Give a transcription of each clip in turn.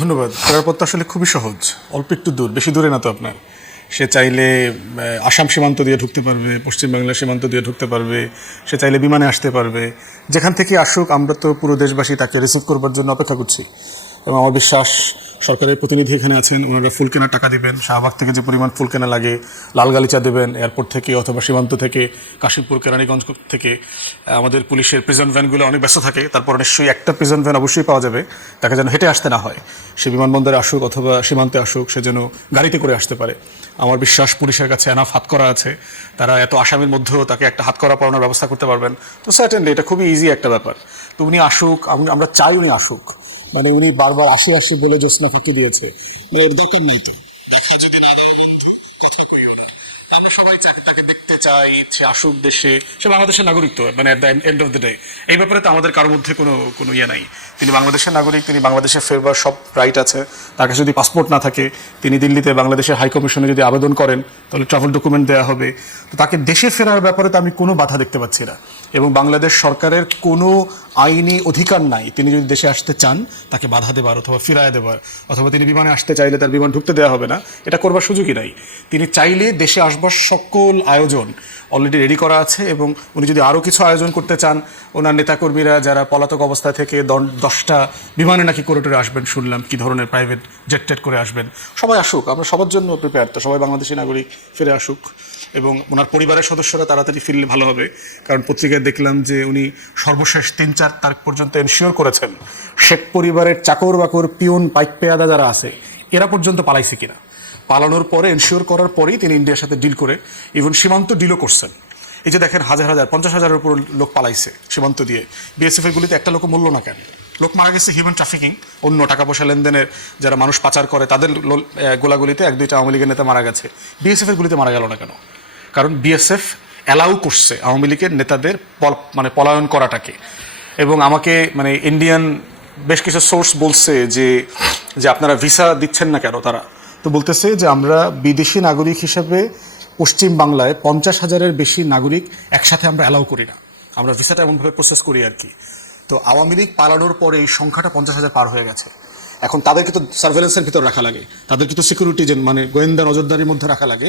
ধন্যবাদ। ফেরার পথ আসলে খুবই সহজ, অল্প একটু দূর, বেশি দূরে না তো আপনার। সে চাইলে আসাম সীমান্ত দিয়ে ঢুকতে পারবে, পশ্চিমবাংলার সীমান্ত দিয়ে ঢুকতে পারবে, সে চাইলে বিমানে আসতে পারবে। যেখান থেকে আসুক, আমরা তো পুরো দেশবাসী তাকে রিসিভ করবার জন্য অপেক্ষা করছি। এবং আমার বিশ্বাস সরকারের প্রতিনিধি এখানে আছেন, ওনারা ফুল কেনার টাকা দিবেন। শাহবাগ থেকে যে পরিমাণ ফুল কেনা লাগে, লাল গালিচা দেবেন এয়ারপোর্ট থেকে অথবা সীমান্ত থেকে, কাশিমপুর কেরানীগঞ্জ থেকে। আমাদের পুলিশের প্রিজন ভ্যানগুলো অনেক ব্যস্ত থাকে, তারপর নিশ্চয়ই একটা প্রিজন ভ্যান অবশ্যই পাওয়া যাবে, তাকে যেন হেঁটে আসতে না হয়। সে বিমানবন্দরে আসুক অথবা সীমান্তে আসুক, সে যেন গাড়িতে করে আসতে পারে। আমার বিশ্বাস পুলিশের কাছে এনাফ হাতকড়া আছে, তারা এত আসামির মধ্যেও তাকে একটা হাতকড়া পরানোর ব্যবস্থা করতে পারবেন। তো সার্টেনলি এটা খুবই ইজি একটা ব্যাপার। তো উনি আসুক, আমরা চাই উনি আসুক। মানে উনি বারবার আসি আসি বলে জ্যোৎস্না ফাঁকি দিয়েছে, মানে এর দরকার নেই তো। দেখা যদি না দাও বন্ধু, কথা কইও না। আমরা সবাই তাকে দেখতে চাই, সে আসুক দেশে। সে বাংলাদেশের নাগরিক তো, মানে at the end of the day এই ব্যাপারে তো আমাদের কারোর মধ্যে কোনো কোনো ইয়ে নাই। তিনি বাংলাদেশের নাগরিক, তিনি বাংলাদেশে ফেরবার সব রাইট আছে। তার কাছে যদি পাসপোর্ট না থাকে, তিনি দিল্লিতে বাংলাদেশের হাই কমিশনে যদি আবেদন করেন, তাহলে ট্রাভেল ডকুমেন্ট দেওয়া হবে। তো তাকে দেশে ফেরার ব্যাপারে তো আমি কোনো বাধা দেখতে পাচ্ছি না। এবং বাংলাদেশ সরকারের কোনো আইনি অধিকার নাই তিনি যদি দেশে আসতে চান তাকে বাধা দেবার অথবা ফিরায় দেবার, অথবা তিনি বিমানে আসতে চাইলে তার বিমান ঢুকতে দেওয়া হবে না, এটা করবার সুযোগই নাই। তিনি চাইলে দেশে আসবার সকল আয়োজন অলরেডি রেডি করা আছে। এবং উনি যদি আরও কিছু আয়োজন করতে চান, ওনার নেতাকর্মীরা যারা পলাতক অবস্থা থেকে 10টা বিমানে নাকি করিডোরে আসবেন শুনলাম, কি ধরনের প্রাইভেট জেট টেট করে আসবেন। সবাই আসুক, আমরা সবার জন্য প্রিপেয়ার। তো সবাই বাংলাদেশি নাগরিক ফিরে আসুক, এবং ওনার পরিবারের সদস্যরা তাড়াতাড়ি ফিরলে ভালো হবে। কারণ পত্রিকায় দেখলাম যে উনি সর্বশেষ 3-4 তারিখ পর্যন্ত এনশিওর করেছেন শেখ পরিবারের চাকর বাকর, পিয়ন, পাইক পেয়াদা যারা আছে, এরা পর্যন্ত পালাইছে কিনা। পালানোর পরে, এনশিওর করার পরেই তিনি ইন্ডিয়ার সাথে ডিল করে, ইভেন সীমান্ত ডিলও করছেন। এই যে দেখেন, হাজার হাজার 50,000-এর উপর লোক পালাইছে সীমান্ত দিয়ে। বিএসএফের গুলিতে একটা লোক মূল্য না কেন? লোক মারা গেছে হিউম্যান ট্রাফিকিং, অন্য টাকা পয়সা লেনদেনের যারা মানুষ পাচার করে তাদের গোলাগুলিতে 1-2টা আওয়ামী লীগের নেতা মারা গেছে। বিএসএফের গুলিতে মারা গেল না কেন? কারণ বিএসএফ অ্যালাউ করছে আওয়ামী লীগের নেতাদের মানে পলায়ন করাটাকে। এবং আমাকে মানে ইন্ডিয়ান বেশ কিছু সোর্স বলছে যে যে আপনারা ভিসা দিচ্ছেন না কেন। তারা তো বলতেছে যে আমরা বিদেশি নাগরিক হিসেবে পশ্চিম বাংলায় 50,000-এর বেশি নাগরিক একসাথে আমরা অ্যালাউ করি না, আমরা ভিসাটা এমনভাবে প্রসেস করি আর কি। তো আওয়ামী লীগ পালানোর পরে এই সংখ্যাটা 50,000 পার হয়ে গেছে। এখন তাদেরকে তো সার্ভেলেন্সের ভিতর রাখা লাগে, তাদেরকে তো সিকিউরিটি মানে গোয়েন্দা নজরদারির মধ্যে রাখা লাগে।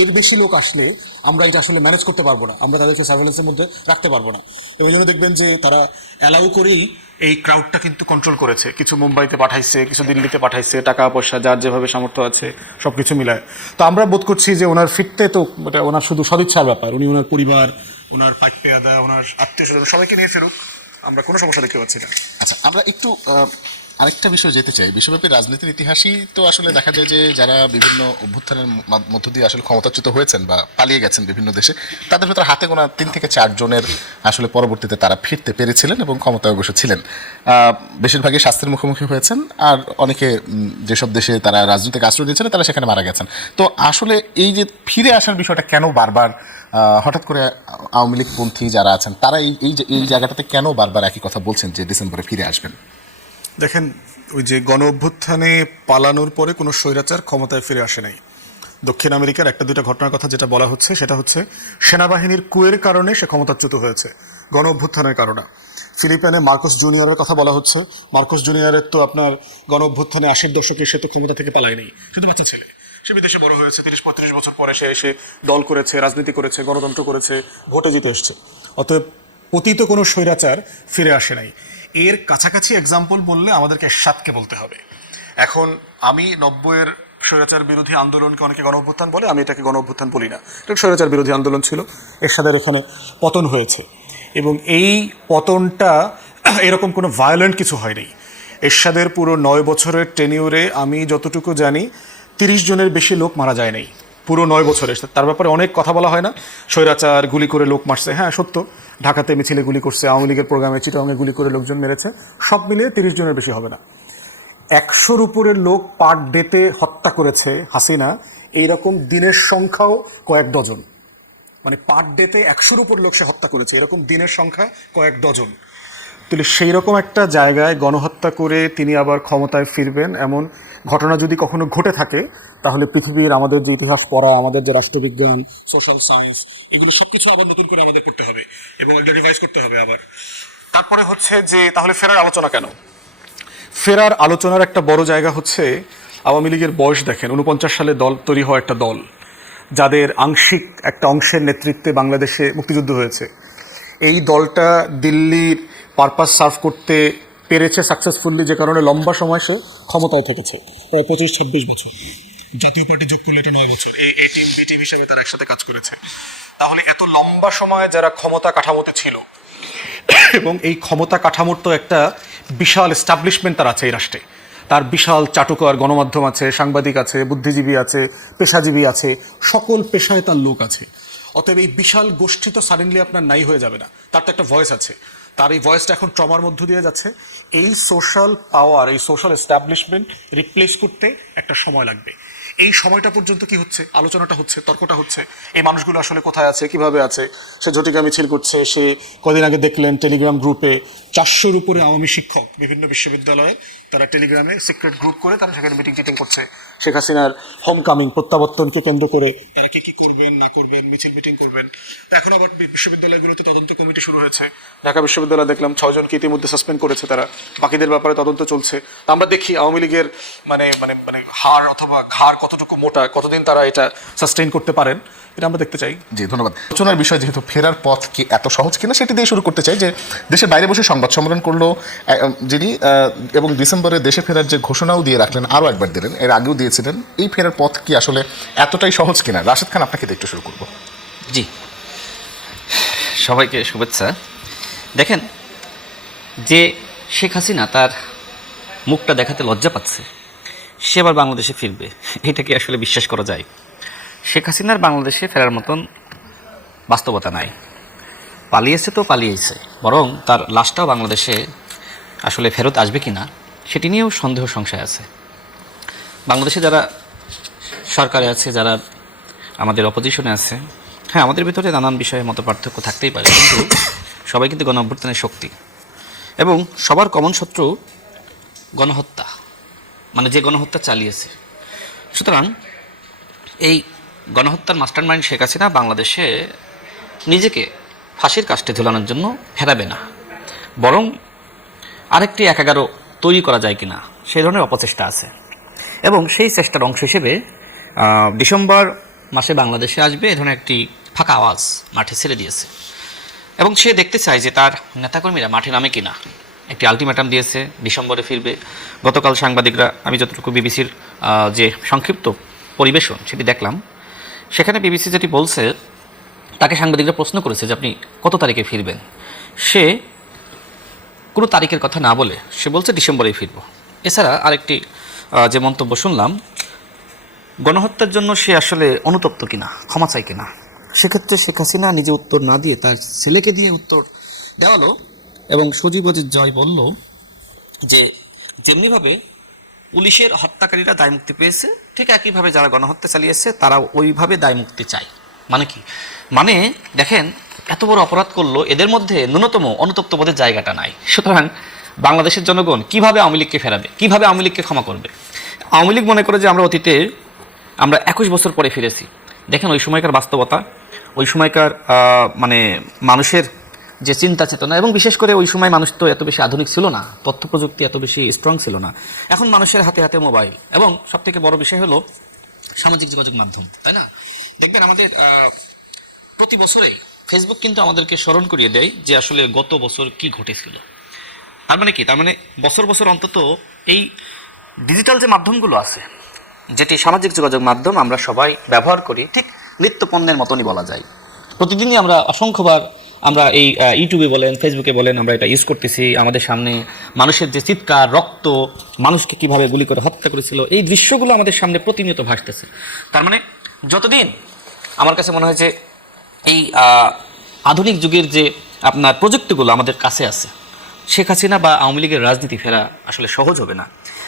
এর বেশি লোক আসলে আমরা এটা আসলে ম্যানেজ করতে পারবো না, আমরা তাদেরকে সার্ভেলেন্সের মধ্যে রাখতে পারবো না। এবং জন্য দেখবেন যে তারা অ্যালাউ করেই এই ক্রাউডটা কিন্তু কন্ট্রোল করেছে। কিছু মুম্বাইতে পাঠাইছে, কিছু দিল্লিতে পাঠাইছে, টাকা পয়সা যার যেভাবে সামর্থ্য আছে সব কিছু মিলায়। তো আমরা বোধ করছি যে ওনার ফিরতে তো ওনার শুধু সদিচ্ছার ব্যাপার, উনি ওনার পরিবার, ওনার পাইক পেয়াদা, ওনার আত্মীয় স্বজন সবাইকে নিয়ে ফেরুক, আমরা কোনো সমস্যা দেখতে পাচ্ছি না। আচ্ছা, আমরা একটু আরেকটা বিষয় যেতে চাই। বিশ্বব্যাপী রাজনীতির ইতিহাসই তো আসলে দেখা যায় যে যারা বিভিন্ন অভ্যুত্থানের মধ্য দিয়ে আসলে ক্ষমতাচ্যুত হয়েছেন বা পালিয়ে গেছেন বিভিন্ন দেশে, তাদের ভেতরে হাতে গোনা 3 থেকে 4 জনের আসলে পরবর্তীতে তারা ফিরতে পেরেছিলেন এবং ক্ষমতায় বসেছিলেন। বেশিরভাগই স্বাস্থ্যের মুখোমুখি হয়েছেন, আর অনেকে যেসব দেশে তারা রাজনৈতিক আশ্রয় দিয়েছিলেন তারা সেখানে মারা গেছেন। তো আসলে এই যে ফিরে আসার বিষয়টা কেন বারবার হঠাৎ করে আওয়ামী লীগপন্থী যারা আছেন তারা এই জায়গাটাতে কেন বারবার একই কথা বলছেন যে ডিসেম্বরে ফিরে আসবেন? দেখেন, ওই যে গণ অভ্যুত্থানে পালানোর পরে কোনো স্বৈরাচার ক্ষমতায় ফিরে আসে নাই। দক্ষিণ আমেরিকার 1-2টা ঘটনার কথা যেটা বলা হচ্ছে সেটা হচ্ছে সেনাবাহিনীর কুয়ের কারণে সে ক্ষমতাচ্যুত হয়েছে, গণ অভ্যুত্থানের কারণে। ফিলিপাইনে মার্কোস জুনিয়রের কথা বলা হচ্ছে। মার্কোস জুনিয়রের তো আপনার গণ অভ্যুত্থানে 80-এর দশকে সে তো ক্ষমতা থেকে পালায়নি, শুধু বাচ্চা ছেলে। সে বিদেশে বড় হয়েছে, 30-35 বছর পরে সে এসে দল করেছে, রাজনীতি করেছে, গণতন্ত্র করেছে, ভোটে জিতে এসছে। অতএব পতিত কোনো স্বৈরাচার ফিরে আসে নাই। এর কাছাকাছি এক্সাম্পল বললে আমাদেরকে এরশাদকে বলতে হবে। এখন আমি 90-এর স্বৈরাচার বিরোধী আন্দোলনকে অনেকে গণ অভ্যুত্থান বলে, আমি এটাকে গণ অভ্যুত্থান বলি না, এটা স্বৈরাচার বিরোধী আন্দোলন ছিল। এরশাদের এখানে পতন হয়েছে, এবং এই পতনটা এরকম কোনো ভায়োলেন্ট কিছু হয়নি। এরশাদের পুরো 9 বছরের টেনিউরে আমি যতটুকু জানি 30 জনের বেশি লোক মারা যায় নাই পুরো 9 বছরে। তার ব্যাপারে অনেক কথা বলা হয় না, স্বৈরাচার গুলি করে লোক মারছে, হ্যাঁ সত্য। ঢাকাতে মিছিলে গুলি করছে, আওয়ামী লীগের প্রোগ্রামে চিটাগাংয়ে গুলি করে লোকজন মেরেছে, সব মিলিয়ে 30 জনের বেশি হবে না। 100-র উপরের লোক পার ডেতে হত্যা করেছে হাসিনা, এইরকম দিনের সংখ্যাও কয়েক ডজন। মানে পার ডেতে 100-র উপর লোক সে হত্যা করেছে, এরকম দিনের সংখ্যা কয়েক ডজন। তাহলে সেই রকম একটা জায়গায় গণহত্যা করে তিনি আবার ক্ষমতায় ফিরবেন এমন ঘটনা যদি কখনো ঘটে থাকে, তাহলে পৃথিবীর আমাদের যে ইতিহাস পড়া, আমাদের যে রাষ্ট্রবিজ্ঞান, সোশ্যাল সায়েন্স, এগুলো সবকিছু আবার নতুন করে আমাদের পড়তে হবে এবং এটা রিভাইজ করতে হবে আবার। তারপরে হচ্ছে যে তাহলে ফেরার আলোচনা কেন? ফেরার আলোচনার একটা বড় জায়গা হচ্ছে আওয়ামী লীগের বয়স দেখেন, 49 সালে দল তৈরি হওয়া একটা দল, যাদের আংশিক একটা অংশের নেতৃত্বে বাংলাদেশে মুক্তিযুদ্ধ হয়েছে। এই দলটা দিল্লির পারপাস সার্ভ করতে পেরেছে সাকসেসফুলি, যে কারণে লম্বা সময় সে ক্ষমতায় থেকেছে, প্রায় 25-26 বছর। জাতীয় পার্টি যোগ করলে এটা 9 বছর। এই টিম হিসেবে তারা একসাথে কাজ করেছে। তাহলে এত লম্বা সময় যারা ক্ষমতা কাঠামোতে ছিল, এবং এই ক্ষমতা কাঠামোর তো একটা বিশাল এস্টাবলিশমেন্ট তার আছে এই রাষ্ট্রে, তার বিশাল চাটুকার গণমাধ্যম আছে, সাংবাদিক আছে, বুদ্ধিজীবী আছে, পেশাজীবী আছে, সকল পেশায় তার লোক আছে। অতএব এই বিশাল গোষ্ঠী তো সাডেনলি আপনার নাই হয়ে যাবে না, তার তো একটা ভয়েস আছে। তার এই ভয়েসটা এখন ট্রমার মধ্য দিয়ে যাচ্ছে। এই সোশ্যাল পাওয়ার, এই সোশ্যাল এস্টাবলিশমেন্ট রিপ্লেস করতে একটা সময় লাগবে। এই সময়টা পর্যন্ত কি হচ্ছে? আলোচনাটা হচ্ছে, তর্কটা হচ্ছে, এই মানুষগুলো আসলে কোথায় আছে, কিভাবে আছে। সে ঝটিকা মিছিল করছে, সে কদিন আগে দেখলেন টেলিগ্রাম গ্রুপে 400-র উপরে আওয়ামী শিক্ষক বিভিন্ন বিশ্ববিদ্যালয়ে তারা টেলিগ্রামে সিক্রেট গ্রুপ করে তারা সেখানে মিটিং টিটিং করছে। শেখ হাসিনার হোম কামিং, প্রত্যাবর্তনকে কেন্দ্র করে তারা কি কি করবেন না করবেন, মিছিল মিটিং করবেন। তো এখন আবার বিশ্ববিদ্যালয়গুলোতে তদন্ত কমিটি শুরু হয়েছে। ঢাকা বিশ্ববিদ্যালয় দেখলাম 6 জনকে ইতিমধ্যে সাসপেন্ড করেছে তারা, বাকিদের ব্যাপারে তদন্ত চলছে। তো আমরা দেখি আওয়ামী লীগের মানে মানে মানে হাড় অথবা ঘাড় কতটুকু মোটা, কতদিন তারা এটা সাস্টেইন করতে পারেন, এটা আমরা দেখতে চাই। জি, ধন্যবাদ। আলোচনার বিষয় যেহেতু ফেরার পথ কি এত সহজ কিনা সেটি দিয়ে শুরু করতে চাই। যে দেশের বাইরে বসে সংবাদ সম্মেলন করলো যিনি, এবং ডিসেম্বরে দেশে ফেরার যে ঘোষণাও দিয়ে রাখলেন, আরও একবার দিলেন, এর আগেও দিয়েছিলেন। এই ফেরার পথ কি আসলে এতটাই সহজ কিনা? রাশেদ খান, আপনাকে দেখতে শুরু করবো। জি, সবাইকে শুভেচ্ছা। দেখেন, যে শেখ হাসিনা তার মুখটা দেখাতে লজ্জা পাচ্ছে, সে আবার বাংলাদেশে ফিরবে, এটা কি আসলে বিশ্বাস করা যায়? শেখ হাসিনার বাংলাদেশে ফেরার মতন বাস্তবতা নাই। পালিয়েছে তো পালিয়েছে, বরং তার লাশটাও বাংলাদেশে আসলে ফেরত আসবে কি না সেটি নিয়েও সন্দেহ সংশয় আছে। বাংলাদেশে যারা সরকারে আছে, যারা আমাদের অপোজিশনে আছে, হ্যাঁ, আমাদের ভিতরে নানান বিষয়ে মত পার্থক্য থাকতেই পারে, কিন্তু সবাই কিন্তু গণ অভ্যুত্থানের শক্তি, এবং সবার কমন শত্রু গণহত্যা, মানে যে গণহত্যা চালিয়েছে। সুতরাং এই গণহত্যার মাস্টারমাইন্ড শেখ হাসিনা বাংলাদেশে নিজেকে ফাঁসির কাস্টে ঝুলানোর জন্য ফেরাবে না, বরং আরেকটি 11 তৈরি করা যায় কিনা সেই ধরনের অপচেষ্টা আছে। এবং সেই চেষ্টার অংশ হিসেবে ডিসেম্বর মাসে বাংলাদেশে আসবে এ ধরনের একটি ফাঁকা আওয়াজ মাঠে ছেড়ে দিয়েছে, এবং সে দেখতে চায় যে তার নেতাকর্মীরা মাঠে নামে কিনা। একটি আলটিমেটাম দিয়েছে, ডিসেম্বরে ফিরবে। গতকাল সাংবাদিকরা, আমি যতটুকু বিবিসির যে সংক্ষিপ্ত পরিবেশন সেটি দেখলাম, সেখানে বিবিসি যেটি বলছে, তাকে সাংবাদিকরা প্রশ্ন করেছে যে আপনি কত তারিখে ফিরবেন। সে কোনো তারিখের কথা না বলে সে বলছে ডিসেম্বরেই ফিরব। এছাড়া আরেকটি যে মন্তব্য শুনলাম, গণহত্যার জন্য সে আসলে অনুতপ্ত কিনা, ক্ষমা চায় কিনা। সেক্ষেত্রে শেখ হাসিনা নিজে উত্তর না দিয়ে তার ছেলেকে দিয়ে উত্তর দেওয়ালো, এবং সজীব ওয়াজিদ জয় বলল যে যেমনিভাবে পুলিশের হত্যাকারীরা দায়মুক্তি পেয়েছে, ঠিক একইভাবে যারা গণহত্যা চালিয়েছে তারা ওইভাবে দায়মুক্তি চায়। মানে কি? মানে দেখেন, এত বড় অপরাধ করলো, এদের মধ্যে ন্যূনতম অনুতপ্ত বোধের জায়গাটা নাই। সুতরাং বাংলাদেশের জনগণ কিভাবে আওয়ামী লীগকে ফেরাবে, কিভাবে আওয়ামী লীগকে ক্ষমা করবে? আওয়ামী লীগ মনে করে যে আমরা অতীতে 21 বছর পরে ফিরেছি। দেখেন, ওই সময়কার বাস্তবতা, ওই সময়কার মানে মানুষের যে চিন্তা চেতনা, এবং বিশেষ করে ওই সময় মানুষ তো এত বেশি আধুনিক ছিল না, তথ্য প্রযুক্তি এত বেশি স্ট্রং ছিল না। এখন মানুষের হাতে হাতে মোবাইল, এবং সবথেকে বড় বিষয় হলো সামাজিক যোগাযোগ মাধ্যম, তাই না? দেখবেন আমাদের প্রতি বছরেই ফেসবুক কিন্তু আমাদেরকে স্মরণ করিয়ে দেয় যে আসলে গত বছর কি ঘটেছিল। তার মানে কি? তার মানে বছর বছর অন্তত এই ডিজিটাল যে মাধ্যমগুলো আছে, যেটি সামাজিক যোগাযোগ মাধ্যম আমরা সবাই ব্যবহার করি, ঠিক নিত্য পণ্যের মতনই বলা যায়। প্রতিদিনই আমরা অসংখ্যবার আমরা এই ইউটিউবে বলেন, ফেসবুকে বলেন, আমরা এটা ইউজ করতেছি। আমাদের সামনে মানুষের যে চিৎকার, রক্ত, মানুষকে কিভাবে গুলি করে হত্যা করেছিল, এই দৃশ্যগুলো আমাদের সামনে প্রতিনিয়ত ভাসতেছে। তার মানে যতদিন আমার কাছে মনে হয় যে এই আধুনিক যুগের যে আপনার প্রযুক্তিগুলো আমাদের কাছে আছে, শেখ হাসিনা বা আওয়ামী লীগের রাজনীতি ফেরা আসলে সহজ হবে না।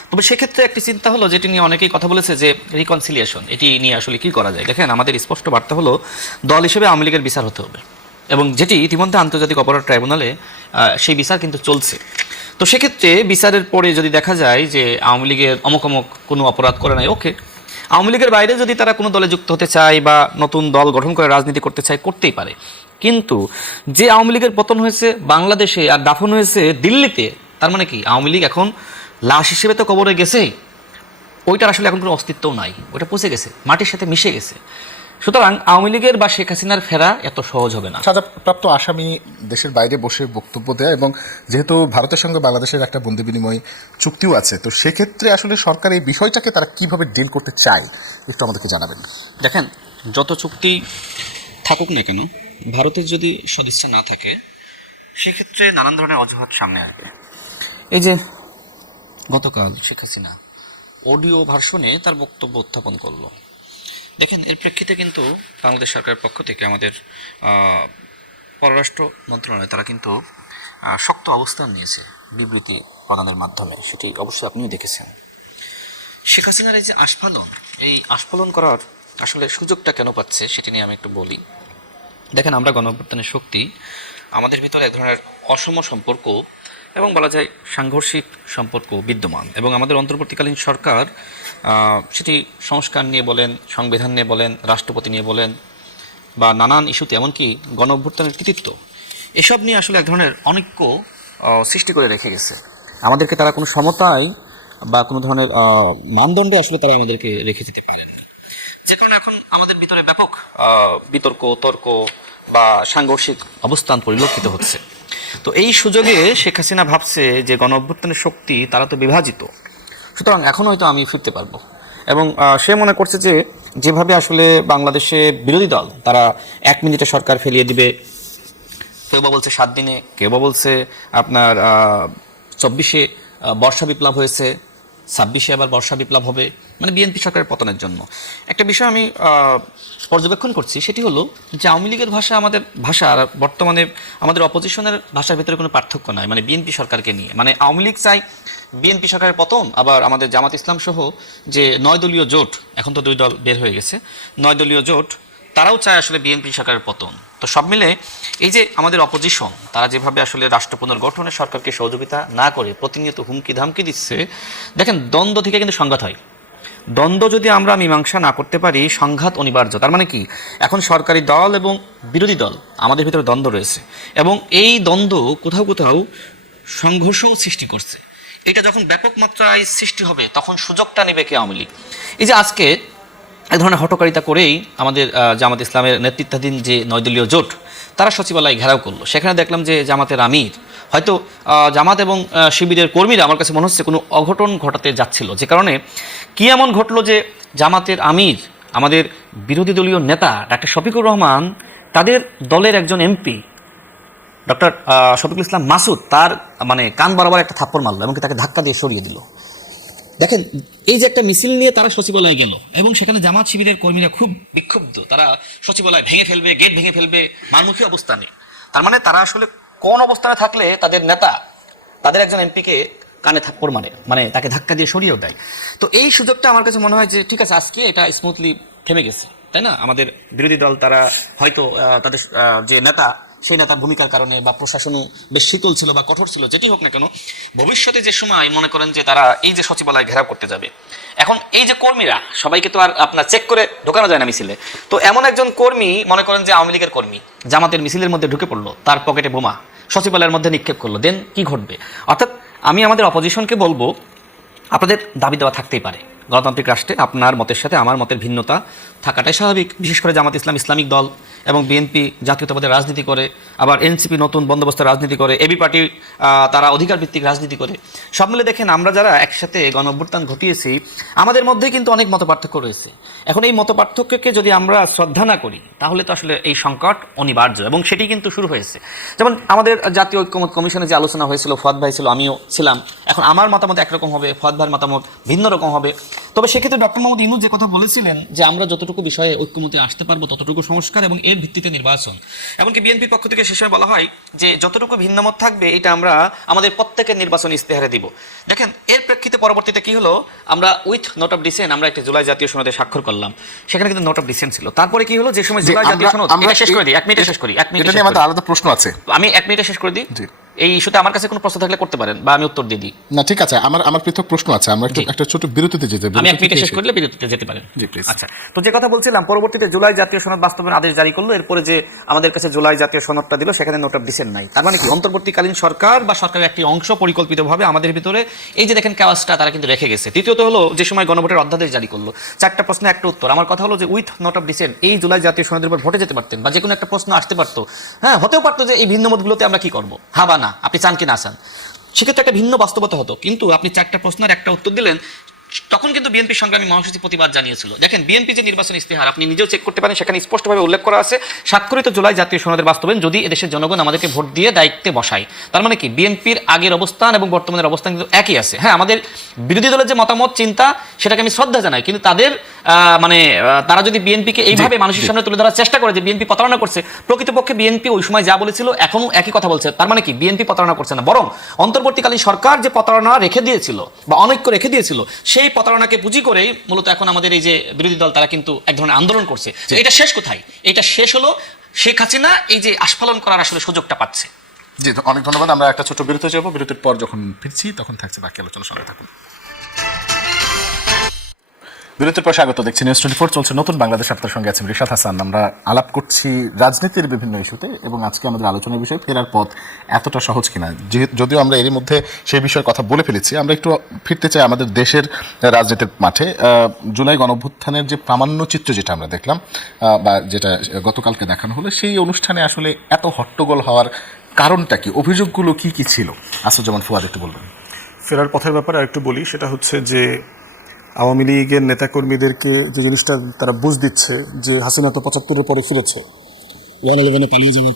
তবে সেক্ষেত্রে একটি চিন্তা হলো, যেটি নিয়ে অনেকেই কথা বলেছে, যে রিকনসিলিয়েশন, এটি নিয়ে আসলে কী করা যায়। দেখেন, আমাদের স্পষ্ট বার্তা হলো দল হিসেবে আওয়ামী লীগের বিচার হতে হবে, এবং যেটি ইতিমধ্যে আন্তর্জাতিক অপরাধ ট্রাইব্যুনালে সেই বিচার কিন্তু চলছে। তো সেক্ষেত্রে বিচারের পরে যদি দেখা যায় যে আওয়ামী লীগের অমুক কোনো অপরাধ করে নাই, ওকে, আওয়ামী লীগের বাইরে যদি তারা কোনো দলে যুক্ত হতে চায় বা নতুন দল গঠন করে রাজনীতি করতে চায়, করতেই পারে। কিন্তু যে আওয়ামী লীগের পতন হয়েছে বাংলাদেশে আর দাফন হয়েছে দিল্লিতে, তার মানে কি আওয়ামী লীগ এখন লাশ হিসেবে তো কবরে গেছে, ওইটার আসলে এখন কোনো অস্তিত্বও নাই, ওটা পচে গেছে, মাটির সাথে মিশে গেছে। সুতরাং আওয়ামী লীগের বা শেখ হাসিনার ফেরা এত সহজ হবে না। সাজাপ্রাপ্ত আসামি দেশের বাইরে বসে বক্তব্য দেয়, এবং যেহেতু ভারতের সঙ্গে বাংলাদেশের একটা বন্দি বিনিময় চুক্তিও আছে, তো সেক্ষেত্রে আসলে সরকার এই বিষয়টাকে তারা কিভাবে ডিল করতে চায় একটু আমাদেরকে জানাবেন। দেখেন, যত চুক্তি থাকুক না কেন, ভারতের যদি সদিচ্ছা না থাকে সেক্ষেত্রে নানান ধরনের অজুহাত সামনে আসবে। এই যে গতকাল শেখ হাসিনা অডিও ভার্সনে তার বক্তব্য উত্থাপন করলো, দেখেন এর প্রেক্ষিতে কিন্তু বাংলাদেশ সরকারের পক্ষ থেকে আমাদের পররাষ্ট্র মন্ত্রণালয় তারা কিন্তু শক্ত অবস্থান নিয়েছে বিবৃতি প্রদানের মাধ্যমে, সেটি অবশ্যই আপনিও দেখেছেন। শেখ হাসিনার এই যে আস্ফালন, এই আস্ফালন করার আসলে সুযোগটা কেন পাচ্ছে সেটি নিয়ে আমি একটু বলি। দেখেন, আমরা গণঅভ্যুত্থানের শক্তি, আমাদের ভিতরে এক ধরনের অসম সম্পর্ক এবং বলা যায় সাংঘর্ষিক সম্পর্ক বিদ্যমান, এবং আমাদের অন্তর্বর্তীকালীন সরকার সেটি সংস্কার নিয়ে বলেন, সংবিধান নিয়ে বলেন, রাষ্ট্রপতি নিয়ে বলেন, বা নানান ইস্যুতে, এমনকি গণঅভ্যুত্থানের কৃতিত্ব, এসব নিয়ে আসলে এক ধরনের অনৈক্য সৃষ্টি করে রেখে গেছে। আমাদেরকে তারা কোনো সমতায় বা কোনো ধরনের মানদণ্ডে আসলে তারা আমাদেরকে রেখে যেতে পারেন না, যে কারণে এখন আমাদের ভিতরে ব্যাপক বিতর্ক, তর্ক বা সাংঘর্ষিক অবস্থান পরিলক্ষিত হচ্ছে। তো এই সুযোগে শেখ হাসিনা ভাবছে যে গণঅভ্যুত্থানের শক্তি তারা তো বিভাজিত, সুতরাং এখন হয়তো আমি ফিরতে পারবো, এবং সে মনে করছে যে যেভাবে আসলে বাংলাদেশে বিরোধী দল তারা 1 মিনিটে সরকার ফেলিয়ে দিবে, কেউ বা বলছে 7 দিনে, কেউ বা বলছে আপনার 24-এ বর্ষা বিপ্লব হয়েছে, 26-এ আবার বর্ষা বিপ্লব হবে, মানে বিএনপি সরকারের পতনের জন্য। একটা বিষয় আমি পর্যবেক্ষণ করছি, সেটি হলো যে আওয়ামী লীগের ভাষা আমাদের ভাষা আর বর্তমানে আমাদের অপোজিশনের ভাষার ভিতরে কোনো পার্থক্য নাই, মানে বিএনপি সরকারকে নিয়ে, মানে আওয়ামী লীগ চাই বিএনপি সরকারের পতন, আবার আমাদের জামাত ইসলাম সহ যে 9 দলীয় জোট, এখন তো 2 দল বের হয়ে গেছে, 9 দলীয় জোট, তারাও চায় আসলে বিএনপি সরকারের পতন। তো সব মিলে এই যে আমাদের অপোজিশন, তারা যেভাবে আসলে রাষ্ট্র পুনর্গঠনে সরকারকে সহযোগিতা না করে প্রতিনিয়ত হুমকি ধামকি দিচ্ছে, দেখেন দ্বন্দ্ব থেকে কিন্তু সংঘাত হয়। দ্বন্দ্ব যদি আমরা মীমাংসা না করতে পারি, সংঘাত অনিবার্য। তার মানে কি, এখন সরকারি দল এবং বিরোধী দল আমাদের ভিতরে দ্বন্দ্ব রয়েছে, এবং এই দ্বন্দ্ব কোথাও কোথাও সংঘর্ষও সৃষ্টি করছে। এটা যখন ব্যাপক মাত্রায় সৃষ্টি হবে, তখন সুযোগটা নেবে কে? আওয়ামী লীগ। এই যে আজকে এক ধরনের হটকারিতা করেই আমাদের জামাত ইসলামের নেতৃত্বাধীন যে 9 দলীয় জোট, তারা সচিবালয় ঘেরাও করলো। সেখানে দেখলাম যে জামাতের আমির, হয়তো জামাত এবং শিবিরের কর্মীরা, আমার কাছে মনে হচ্ছে কোনো অঘটন ঘটাতে যাচ্ছিল, যে কারণে কি এমন ঘটলো যে জামাতের আমির, আমাদের বিরোধী দলীয় নেতা ডাক্তার শফিকুর রহমান, তাদের দলের একজন এমপি ডক্টর শফিকুল ইসলাম মাসুদ, তার মানে কান বরাবর একটা থাপ্পড় মারলো এবং তাকে ধাক্কা দিয়ে সরিয়ে দিল। দেখেন, এই যে একটা মিছিল নিয়ে তারা সচিবালয়ে গেল, এবং সেখানে জামাত শিবিরের কর্মীরা খুব বিক্ষুব্ধ, তারা সচিবালয় ভেঙে ফেলবে, গেট ভেঙে ফেলবে, মারমুখী অবস্থানে। তার মানে তারা আসলে কোন অবস্থানে থাকলে তাদের নেতা তাদের একজন এমপিকে কানে থাপ্পড় মারে, মানে তাকে ধাক্কা দিয়ে সরিয়েও দেয়। তো এই সুযোগটা আমার কাছে মনে হয় যে ঠিক আছে, আজকে এটা স্মুথলি থেমে গেছে, তাই না? আমাদের বিরোধী দল তারা হয়তো তাদের যে নেতা, সেই নেতার ভূমিকার কারণে বা প্রশাসনও বেশ শীতল ছিল বা কঠোর ছিল, যেটি হোক না কেন, ভবিষ্যতে যে সময় মনে করেন যে তারা এই যে সচিবালয় ঘেরাও করতে যাবে, এখন এই যে কর্মীরা, সবাইকে তো আর আপনার চেক করে ঢোকানো যায় না মিছিলে। তো এমন একজন কর্মী মনে করেন যে আওয়ামী লীগের কর্মী জামাতের মিছিলের মধ্যে ঢুকে পড়লো, তার পকেটে বোমা সচিবালয়ের মধ্যে নিক্ষেপ করলো, দেন কি ঘটবে? অর্থাৎ আমি আমাদের অপোজিশনকে বলবো, আপনাদের দাবি দেওয়া থাকতেই পারে, গণতান্ত্রিক রাষ্ট্রে আপনার মতের সাথে আমার মতের ভিন্নতা থাকাটাই স্বাভাবিক। বিশেষ করে জামাত ইসলাম ইসলামিক দল, এবং বিএনপি জাতীয়তাবাদের রাজনীতি করে, আবার এনসিপি নতুন বন্দোবস্তের রাজনীতি করে, এবি পার্টি তারা অধিকার ভিত্তিক রাজনীতি করে। সব মিলে দেখেন, আমরা যারা একসাথে গণঅভ্যুত্থান ঘটিয়েছি, আমাদের মধ্যে কিন্তু অনেক মতপার্থক্য রয়েছে। এখন এই মতপার্থক্যকে যদি আমরা শ্রদ্ধা না করি, তাহলে তো আসলে এই সংকট অনিবার্য, এবং সেটি কিন্তু শুরু হয়েছে। যেমন আমাদের জাতীয় ঐক্যমত কমিশনে যে আলোচনা হয়েছিল, ফুয়াদ ভাই ছিল, আমিও ছিলাম। এখন আমার মতামত একরকম হবে, ফুয়াদ ভাইয়ের মতামত ভিন্ন রকম হবে। তবে সেক্ষেত্রে ডক্টর মোহাম্মদ ইউনূস যে কথা বলেছিলেন যে আমরা যতটুকু বিষয়ে ঐক্যমতে আসতে পারবো ততটুকু সংস্কার এবং এর ভিত্তিতে নির্বাচন। এমনকি বিএনপির পক্ষ থেকে শেষে বলা হয় যে যতটুকু ভিন্নমত থাকবে এটা আমরা আমাদের প্রত্যেকের নির্বাচনী ইস্তেহারে দিব। দেখেন, এর প্রেক্ষিতে পরবর্তীতে কি হলো, আমরা উইথ নোট অফ ডিসেন্ট আমরা একটা জুলাই জাতীয় সনদে স্বাক্ষর করলাম, সেখানে কিন্তু নোট অফ ডিসেন্ট ছিল। তারপরে কি হলো, যে সময় জুলাই জাতীয় সনদ, এটা শেষ করে দিই, 1 মিনিটে শেষ করি, 1 মিনিটে আমাদের আলাদা প্রশ্ন আছে, আমি 1 মিনিটে শেষ করে দিই। এই ইস্যুতে আমার কাছে কোনো প্রশ্ন থাকলে করতে পারেন বা আমি উত্তর দিয়ে দিই। না ঠিক আছে, আমার পৃথক প্রশ্ন আছে, আমরা একটু জি। একটা ছোট বিরতিতে যেতে আমি এক মিনিটে শেষ করলে বিরতিতে যেতে পারেন। জি প্লিজ। আচ্ছা, তো যে কথা বলছিলাম, পরবর্তীতে জুলাই জাতীয় সনদ বাস্তবায়ন আদেশ জারি করলো, এরপরে যে আমাদের কাছে জুলাই জাতীয় সনদটা দিল সেখানে নোট অফ ডিসেন্ট নাই। তার মানে কি অন্তর্বর্তীকালীন সরকার বা সরকারের একটি অংশ পরিকল্পিতভাবে আমাদের ভিতরে এই যে দেখেন কাওয়াজটা তারা কিন্তু রেখে গেছে। দ্বিতীয়ত হলো যে সময় গণভোটের অধ্যাদেশ জারি করলো, 4টা প্রশ্ন একটা উত্তর। আমার কথা হলো যে উইথ নোট অফ ডিসেন্ট এই জুলাই জাতীয় সনদের উপর ভোটে যেতে পারতেন বা যে কোনো একটা প্রশ্ন আসতে পারতো। হ্যাঁ, হতেও পারতো যে এই ভিন্ন মতগুলোতে আমরা কি করবো, হ্যাঁ বা না, আপনি চান কি না চান, সেক্ষেত্রে একটা ভিন্ন বাস্তবতা হতো। কিন্তু আপনি 4টা প্রশ্নের একটা উত্তর দিলেন, তখন কিন্তু বিএনপি সংগ্রামী মহাসচিব প্রতিবাদ জানিয়েছিল। দেখেন বিএনপি যে নির্বাচন ইস্তেহার আপনি নিজেও চেক করতে পারেন, সেখানে স্পষ্টভাবে উল্লেখ করা আছে স্বাক্ষরিত জুলাই জাতীয় সনদের বাস্তবায়ন যদি এদেশের জনগণ আমাদেরকে ভোট দিয়ে দায়িত্বে বসায়। তার মানে কি বিএনপির আগের অবস্থান এবং বর্তমানের অবস্থান কিন্তু একই আছে। হ্যাঁ, আমাদের বিরোধী দলের যে মতামত চিন্তা সেটাকে আমি শ্রদ্ধা জানাই, কিন্তু তাদের তারা যদি বিএনপিকে এইভাবে মানুষের সামনে তুলে ধরার চেষ্টা করে যে বিএনপি প্রতারণা করছে, প্রকৃতপক্ষে বিএনপি ওই সময় যা বলেছিল এখনো একই কথা বলছে। তার মানে কি বিএনপি প্রতারণা করছে না, বরং অন্তর্বর্তীকালীন সরকার যে প্রতারণা রেখে দিয়েছিল বা অনৈক্য রেখে দিয়েছিল সেই প্রতারণাকে পুঁজি করেই মূলত এখন আমাদের এই যে বিরোধী দল তারা কিন্তু এক ধরনের আন্দোলন করছে। তো এটা শেষ কোথায়? এটা শেষ হলো শেখ হাসিনা এই যে আস্ফালন করার আসলে সুযোগটা পাচ্ছে। জি, অনেক ধন্যবাদ। আমরা একটা ছোট বিরতি যাবো, বিরতির পর যখন ফিরছি তখন থাকছে বাকি আলোচনার সঙ্গে থাকুন। বিরতির পর স্বাগত, দেখছি নিউজ 24 চলছে নতুন বাংলাদেশ। আপনার সঙ্গে আছেন রিশাদ হাসান। আমরা আলাপ করছি রাজনীতির বিভিন্ন ইস্যুতে এবং আজকে আমাদের আলোচনার বিষয় ফেরার পথ এতটা সহজ কিনা। যদিও আমরা এরই মধ্যে সেই বিষয়ের কথা বলে ফেলেছি, আমরা একটু ফিরতে চাই আমাদের দেশের রাজনীতির মাঠে। জুলাই গণঅভ্যুত্থানের যে প্রামাণ্য চিত্র যেটা আমরা দেখলাম বা যেটা গতকালকে দেখানো হলো, সেই অনুষ্ঠানে আসলে এত হট্টগোল হওয়ার কারণটা কি, অভিযোগগুলো কি কি ছিল? আসাদুজ্জামান ফুয়াদ একটু বলবেন। ফেরার পথের ব্যাপারে আরেকটু বলি, সেটা হচ্ছে যে আওয়ামী লীগের নেতাকর্মীদেরকে যে জিনিসটা তারা বুঝ দিচ্ছে যে হাসিনা তো 75-এর পরে ফিরেছে, 1/11 পালিয়ে যাওয়ার